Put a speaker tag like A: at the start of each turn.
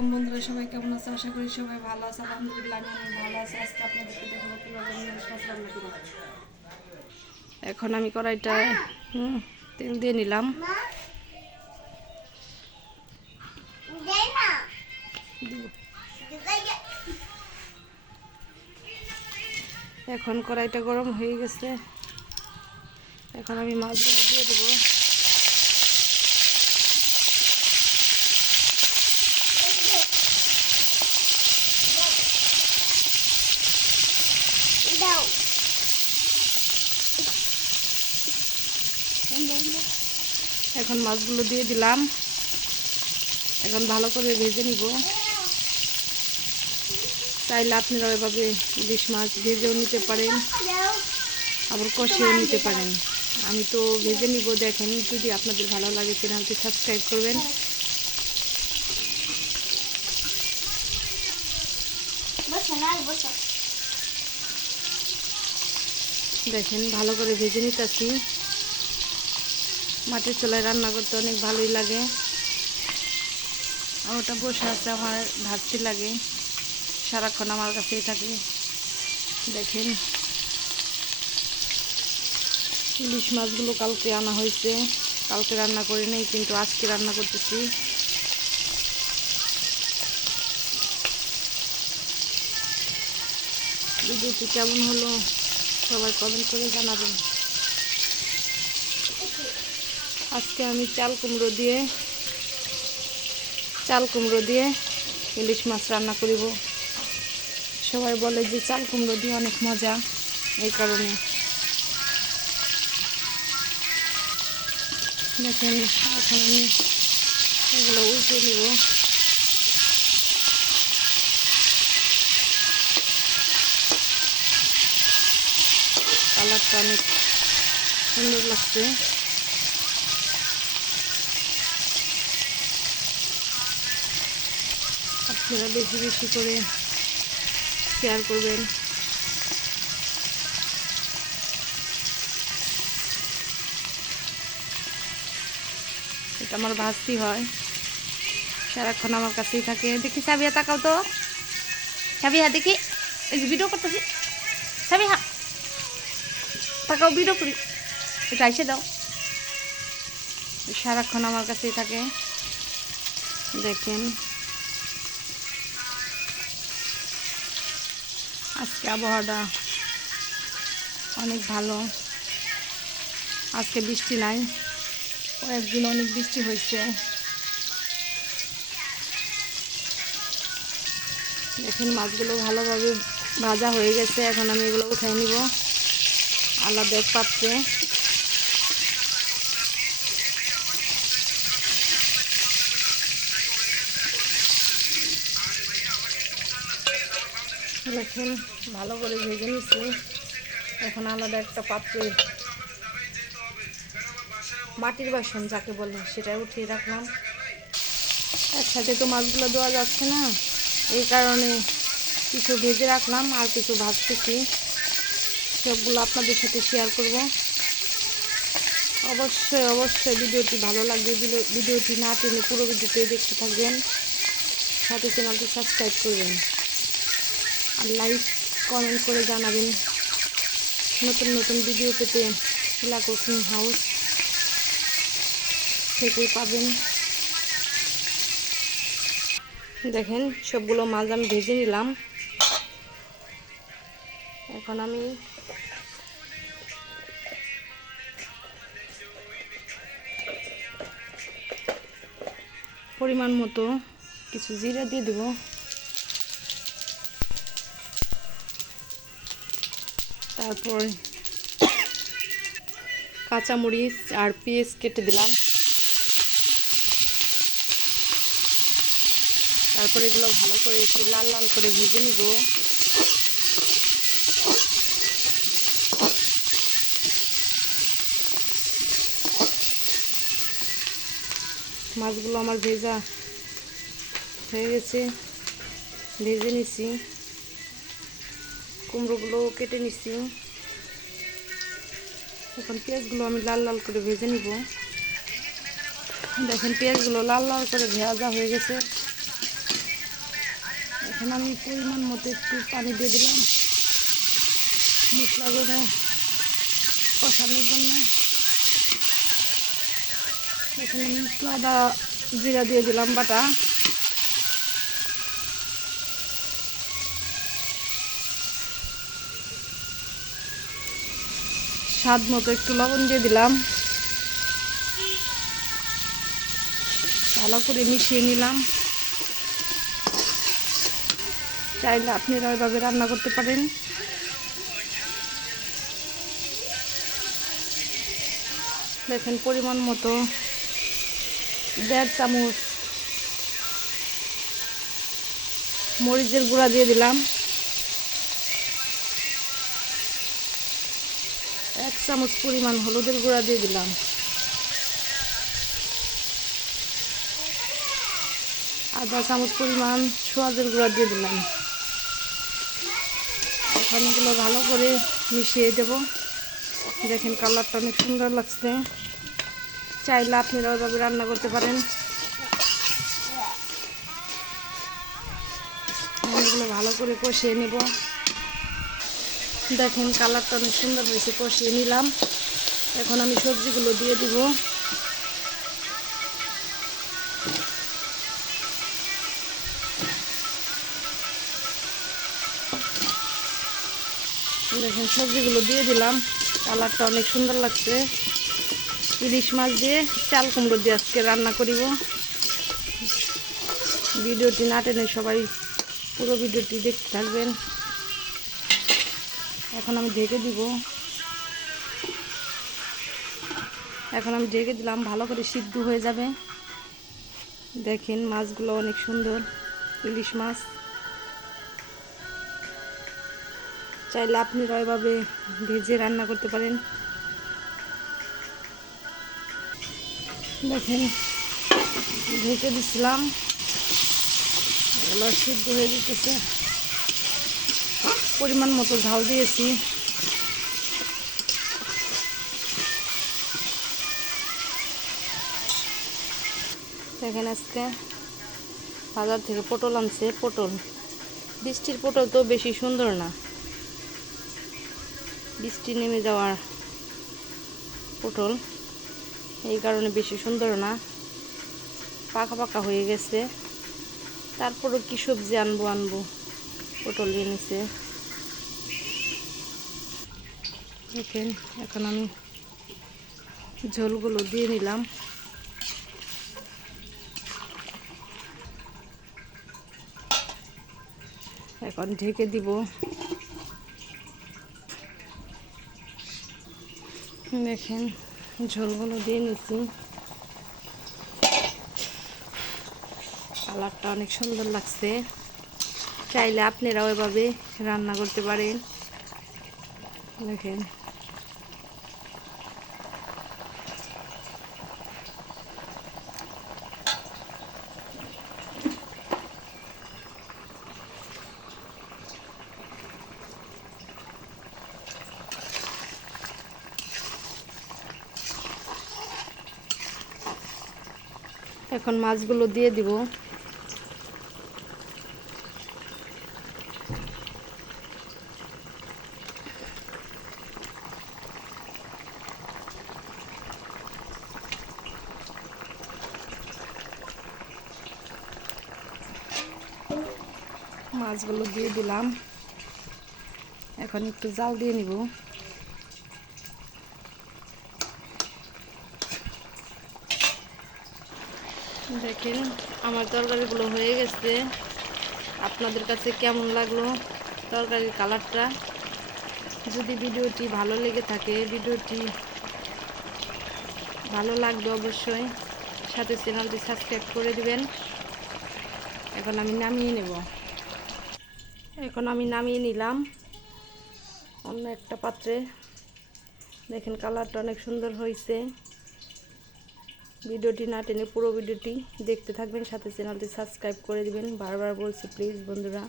A: আলাইকুম বন্ধুরা সবাই কেমন আছে আশা করি সবাই ভালো আছে আলহামদুলিল্লাহ আমি ভালো আছি। আজকে আপনাদেরকে দেখাবো কীভাবে রান্না করব এখন আমি কড়াইটা হুম, তেল দিয়ে নিলাম। এখন কড়াইটা গরম হয়ে গেছে। এখন আমি মাছগুলো দিয়ে দেবো এখন মাছগুলো দিয়ে দিলাম। এখন ভালো করে ভেজে নিব। চাইলে আপনারা এভাবে ইলিশ মাছ ভেজেও নিতে পারেন আবার কষেও নিতে পারেন। আমি তো ভেজে নিব দেখেন যদি আপনাদের ভালো লাগে চ্যানেলটি সাবস্ক্রাইব করবেন। দেখেন ভালো করে ভেজে নিতেছি। মাটির চুলায় রান্না করতে অনেক ভালোই লাগে। আর ওটা বসে আছে আমার ভাবতে লাগে। সারাক্ষণ আমার কাছেই থাকে। দেখেন। ইলিশ মাছগুলো কালকে আনা হয়েছে। কালকে রান্না করি নাই, কিন্তু আজকে রান্না করতেছি। ভিডিওটি কেমন হলো সবাই কমেন্ট করে জানাবেন। আজকে আমি চাল কুমড়ো দিয়ে, চাল কুমড়ো দিয়ে ইলিশ মাছ রান্না করিব। সবাই বলে যে চাল কুমড়ো দিয়ে অনেক মজা, এই কারণে। দেখেন, এখন আমি এগুলো উল্টে নিব। কালারটা অনেক সুন্দর লাগছে। আপনারা বেশি বেশি করে শেয়ার করবেন। এটা আমার ভাস্তি হয়। সারাক্ষণ আমার কাছেই থাকে। দেখি সাবিয়া তাকাও তো। সাবিয়া দেখি। এই যে ভিডিও করতেছি। সাবিয়া তাকাও ভিডিও করি। এটা এসে দাও। সারাক্ষণ আমার কাছেই থাকে। দেখেন। আজকে আবহাওয়াটা অনেক ভালো। আজকে বৃষ্টি নাই, কয়েকদিন অনেক বৃষ্টি হয়েছে। দেখুন মাছগুলো ভালোভাবে ভাজা হয়ে গেছে, এখন আমি এগুলো উঠাই নিব। আলাদা পাত্রে। দেখুন, ভালো করে ভেজে নিচ্ছি এখন আলাদা একটা পাত্রে মাটির বাসন, যাকে বলে সেটা উঠিয়ে রাখলাম। একসাথে তো মাছগুলো দেওয়া যাচ্ছে না, এই কারণে কিছু ভেজে রাখলাম আর কিছু ভাজতেছি। সবগুলো আপনাদের সাথে শেয়ার করব। অবশ্যই অবশ্যই ভিডিওটি ভালো লাগবে ভিডিও- ভিডিওটি না টেনে পুরো ভিডিওতে দেখতে থাকবেন। সাথে চ্যানেলটি সাবস্ক্রাইব করবেন। লাইক, কমেন্ট করে জানাবেন। নতুন নতুন ভিডিও পেতে শিলা কুকিং হাউস থেকেই পাবেন। দেখেন, সবগুলো মাছ আমি ভেজে নিলাম। এখন আমি পরিমাণ মতো কিছু জিরা দিয়ে দেবো। তারপর কাঁচামরিচ আর পেঁয়াজ কেটে দিলাম। তারপর এগুলো ভালো করে একটু লাল লাল করে ভেজে নিব। মাছগুলো আমার ভেজা হয়ে গেছে, ভেজে নিছি। কুমড়োগুলো কেটে নিছি। এখন পেঁয়াজগুলো আমি লাল লাল করে ভেজে নিব। দেখেন পেঁয়াজগুলো লাল লাল করে ভাজা হয়ে গেছে। এখন আমি পরিমাণ মতো একটু পানি দিয়ে দিলাম। মশলাগুলো কষানোর জন্য। এখন আদা জিরা দিয়ে দিলাম বাটা। স্বাদ মতো একটু লবণ দিয়ে দিলাম। ভালো করে মিশিয়ে নিলাম। চাইলে আপনারা ওইভাবে রান্না করতে পারেন। দেখেন পরিমাণ মতো দেড় চামচ মরিচের গুঁড়া দিয়ে দিলাম। এক চামচ পরিমাণ হলুদের গুঁড়া দিয়ে দিলাম। আধা চামচ পরিমাণ সোয়াজের গুঁড়া দিয়ে দিলাম। এখন ভালো করে মিশিয়ে দেব। দেখেন কালারটা অনেক সুন্দর লাগছে। চাইলে আপনারা ওইভাবে রান্না করতে পারেন। ভালো করে কষিয়ে নেব। দেখেন কালারটা অনেক সুন্দর হয়েছে, কষিয়ে নিলাম। এখন আমি সবজিগুলো দিয়ে দিব। দেখেন সবজিগুলো দিয়ে দিলাম, কালারটা অনেক সুন্দর লাগছে। ইলিশ মাছ দিয়ে চাল কুমড়ো দিয়ে আজকে রান্না করিব। ভিডিওটি না টেনে সবাই পুরো ভিডিওটি দেখতে থাকবেন। এখন আমি ঢেকে দিব। এখন আমি ঢেকে দিলাম, ভালো করে সিদ্ধ হয়ে যাবে। দেখেন মাছগুলো অনেক সুন্দর, ইলিশ মাছ। চাইলে আপনারা এভাবে ভেজে রান্না করতে পারেন। দেখেন, ঢেকে দিছিলাম। এগুলো সিদ্ধ হয়ে যেতেছে পরিমাণ মতো ঝাল দিয়েছি। দেখেন আজকে বাজার থেকে পটল আনছে, পটল। বৃষ্টির পটল তো বেশি সুন্দর না। বৃষ্টি নেমে যাওয়ার পটল এই কারণে বেশি সুন্দর না। পাকা পাকা হয়ে গেছে। তারপরও কি সবজি আনব আনব। পটল এনেছে। দেখেন, এখন আমি ঝোলগুলো দিয়ে নিলাম। এখন ঢেকে দিব। দেখেন, ঝোলগুলো দিয়ে নিচ্ছি কালারটা অনেক সুন্দর লাগছে। চাইলে আপনারাও এভাবে রান্না করতে পারেন। দেখেন এখন মাছগুলো দিয়ে দিব। মাছগুলো দিয়ে দিলাম। এখন একটু জাল দিয়ে নিব। দেখেন, আমার তরকারিগুলো হয়ে গেছে। আপনাদের কাছে কেমন লাগল তরকারির কালারটা? যদি ভিডিওটি ভালো লেগে থাকে, ভিডিওটি ভালো লাগবে অবশ্যই। সাথে চ্যানেলটি সাবস্ক্রাইব করে দিবেন। এখন আমি নামিয়ে নেব। এখন আমি নামিয়ে নিলাম। অন্য একটা পাত্রে। দেখেন কালারটা অনেক সুন্দর হয়েছে। ভিডিওটি না টেনে পুরো ভিডিওটি দেখতে থাকবেন, সাথে চ্যানেলটি সাবস্ক্রাইব করে দিবেন। বারবার বলছি, প্লিজ বন্ধুরা।